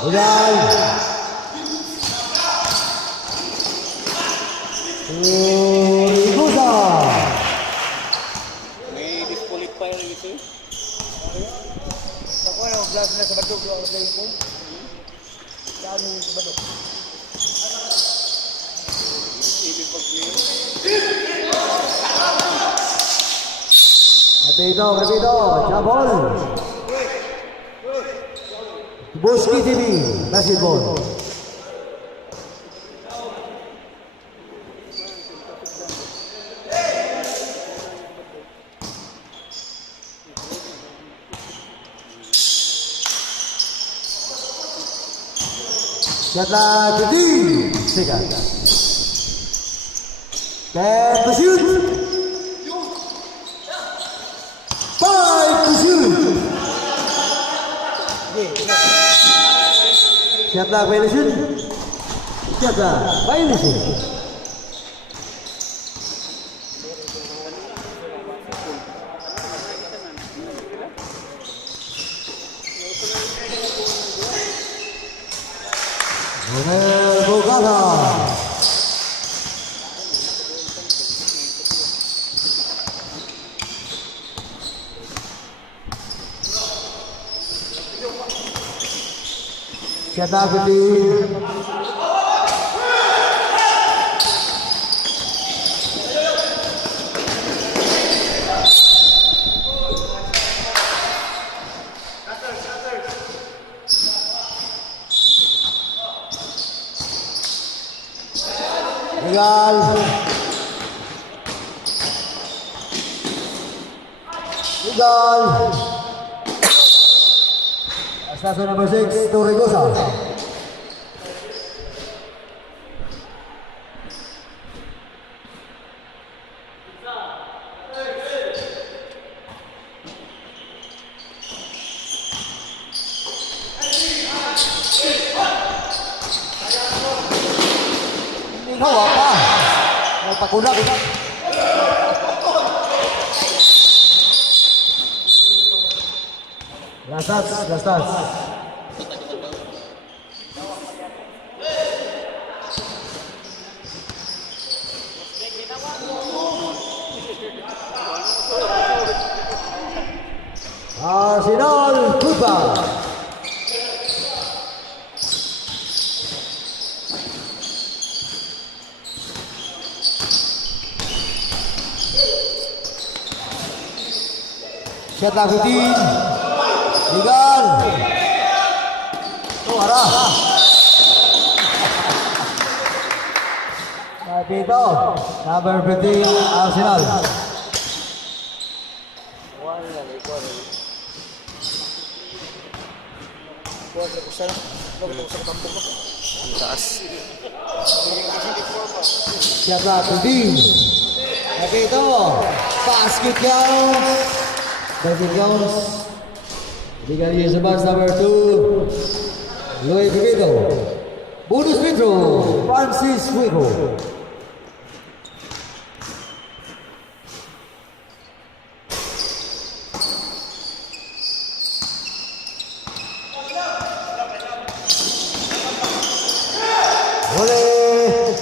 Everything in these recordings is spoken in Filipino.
Ugal. Igusa. May disqualify rin ito. Ako na vlog na sa badog ang playing ko. Dami sa badog. Kapito, Chabol. Buski TV, basketball. Shot 15 seconds. Ten to shoot. 5 to shoot. Shot violation. Shot violation. Ronel Bogata. Shataguti. Legal. Legal. Station number 6, Torregosa. Hindi hawa pa. Nagpakunak. Lastas. Arsenal football. Shot 15. Legal. Oh, harap. Kapito, number 15, Arsenal. Siapa 15. Kapito, basket counts. Basket counts. Legal use of box number 2. Luis Capito. Bonus free throw, Francis Fuego. Oleh.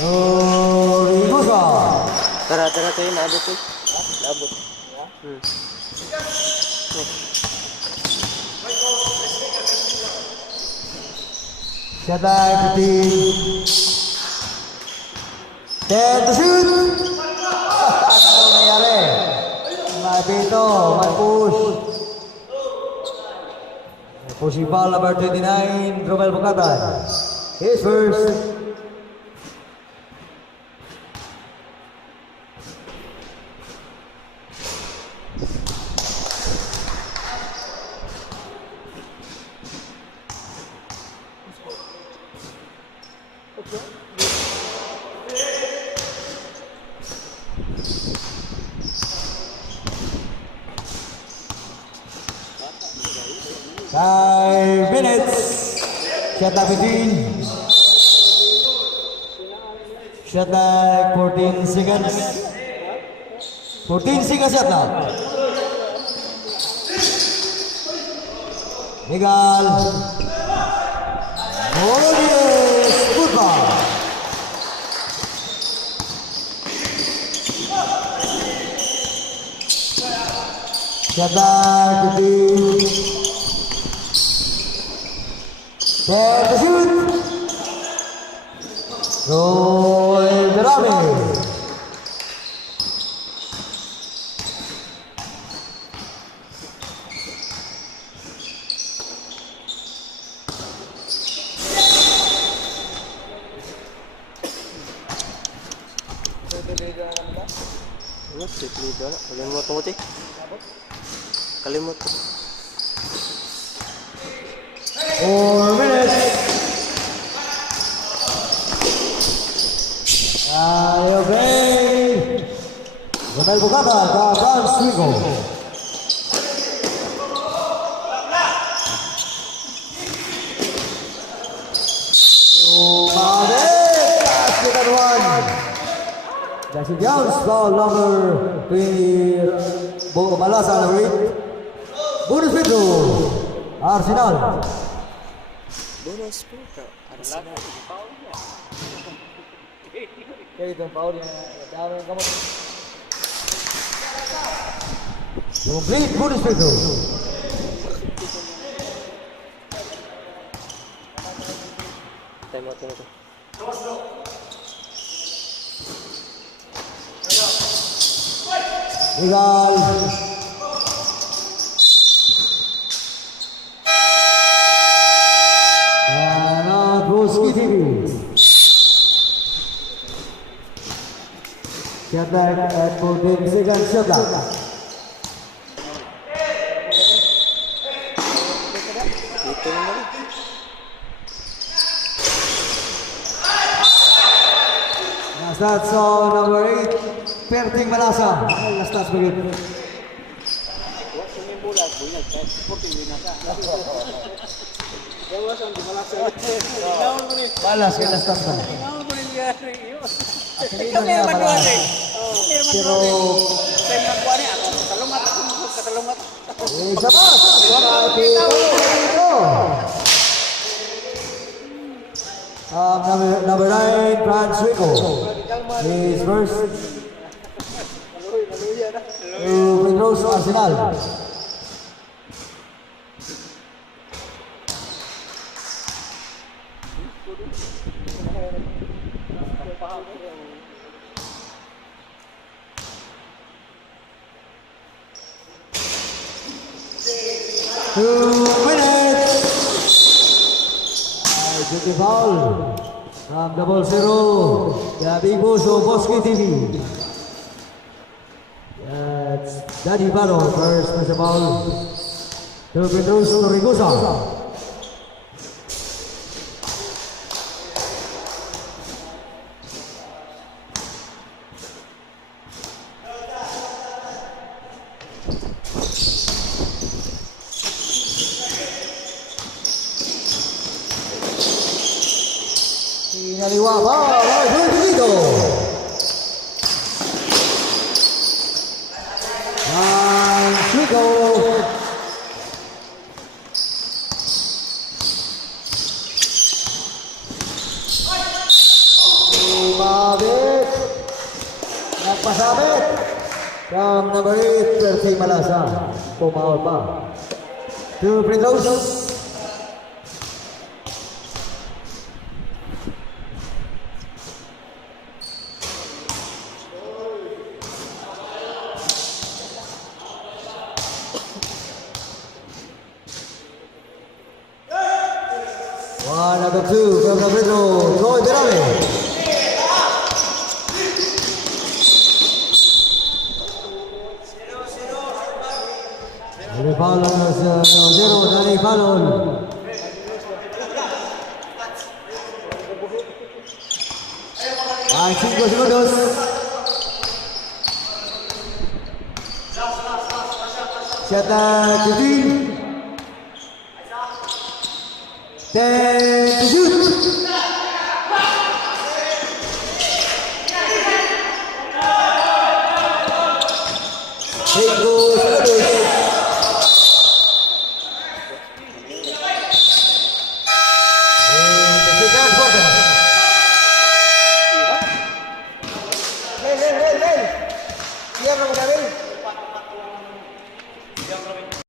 Rimosa. Tara tayo, naabot eh. Naabot. Siapa 15. 10 to shoot. Ano nangyari? Mabito, mag-push. Pushing ball number 29, Romel Bogata. His first. Five minutes. Shot clock 15. Shot clock 14 seconds. 14 seconds yet na. Miguel. Morales, football. Get back to the there to shoot. Roy Derame. Ano, straight lead na. Kalimut mo, ti. Kalimut ko. 4 minutes. Okay. Ronald Bugata, the Browns Rico. Basket and one. Jackson Jones, foul number 20. Malasa number 8. Bonus free throw. Arsenal. Bonus po ka. Arsenal. Kaya ito ang foul niya. Dami ng kamot. Complete bonus free throw. Time out na ito. Miguel. And Broski TV. Shot back at 14 seconds shot clock. Dito naman. Stats on number 8, Perting Malasa. Ang stats begin. Balas kaya stats pa. Pero isa pa. Number 9, Franz Rico. His first free throws to Arsenal. Two minutes. Duty foul. Double zero. The big boss of Bosque TV. That's Daddy Baro first special foul. Two free throws to Rigusa. Inaliwa pa, Rodrigo. Chico. Umabit. Nagpasabit. From number 8, Percy Malasa. Pumawal pa. Two free throws. One out of two from the middle, Troy Derame. Dari Fallon, 0 dari Fallon. Ay, 5 segundos. Siata Kudin. 10 to shoot. Ringo Saludus.